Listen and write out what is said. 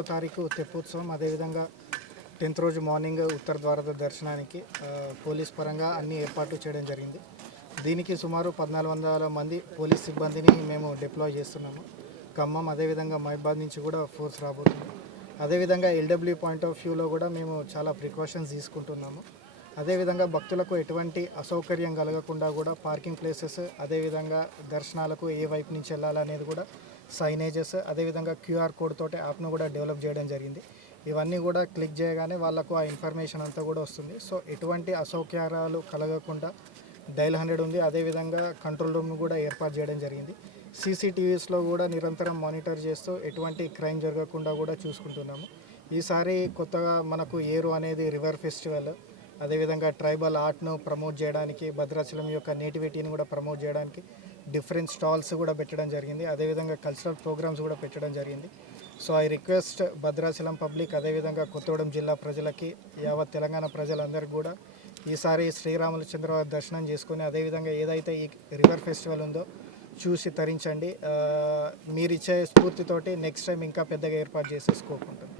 9వ తారీఖు తెప్పోత్సవం, అదేవిధంగా 10th రోజు మార్నింగ్ ఉత్తర ద్వార దర్శనానికి పోలీస్ పరంగా అన్ని ఏర్పాట్లు చేయడం జరిగింది. దీనికి సుమారు 1400 మంది పోలీస్ సిబ్బందిని మేము డిప్లాయ్ చేస్తున్నాము. ఖమ్మం అదేవిధంగా మహబాద్ నుంచి కూడా ఫోర్స్ రాబోతుంది. అదేవిధంగా ఎల్డబ్ల్యూ పాయింట్ ఆఫ్ వ్యూలో కూడా మేము చాలా ప్రికాషన్స్ తీసుకుంటున్నాము. అదేవిధంగా భక్తులకు ఎటువంటి అసౌకర్యం కలగకుండా కూడా పార్కింగ్ ప్లేసెస్, అదేవిధంగా దర్శనాలకు ఏ వైపు నుంచి వెళ్ళాలనేది కూడా సైనేజెస్, అదేవిధంగా క్యూఆర్ కోడ్ తోటి యాప్ను కూడా డెవలప్ చేయడం జరిగింది. ఇవన్నీ కూడా క్లిక్ చేయగానే వాళ్ళకు ఆ ఇన్ఫర్మేషన్ అంతా కూడా వస్తుంది. సో ఎటువంటి అసౌకర్యాలు కలగకుండా డైల్ 100 ఉంది. అదేవిధంగా కంట్రోల్ రూమ్ను కూడా ఏర్పాటు చేయడం జరిగింది. సీసీటీవీస్లో కూడా నిరంతరం మానిటర్ చేస్తూ ఎటువంటి క్రైమ్ జరగకుండా కూడా చూసుకుంటున్నాము. ఈసారి కొత్తగా మనకు ఏరు అనేది రివర్ ఫెస్టివల్, అదేవిధంగా ట్రైబల్ ఆర్ట్ను ప్రమోట్ చేయడానికి, భద్రాచలం యొక్క నేటివిటీని కూడా ప్రమోట్ చేయడానికి డిఫరెంట్ స్టాల్స్ కూడా పెట్టడం జరిగింది. అదేవిధంగా కల్చరల్ ప్రోగ్రామ్స్ కూడా పెట్టడం జరిగింది. So I request Bhadrachalam public, అదేవిధంగా కొత్తగూడెం జిల్లా ప్రజలకి, యావత్ తెలంగాణ ప్రజలందరికీ కూడా ఈసారి శ్రీరామచంద్ర దర్శనం చేసుకొని, అదేవిధంగా ఏదైతే ఈ రివర్ ఫెస్టివల్ ఉందో చూసి తరించండి. మీరిచ్చే స్ఫూర్తితోటి నెక్స్ట్ టైం ఇంకా పెద్దగా ఏర్పాటు చేసే స్కోప్ ఉంటుంది.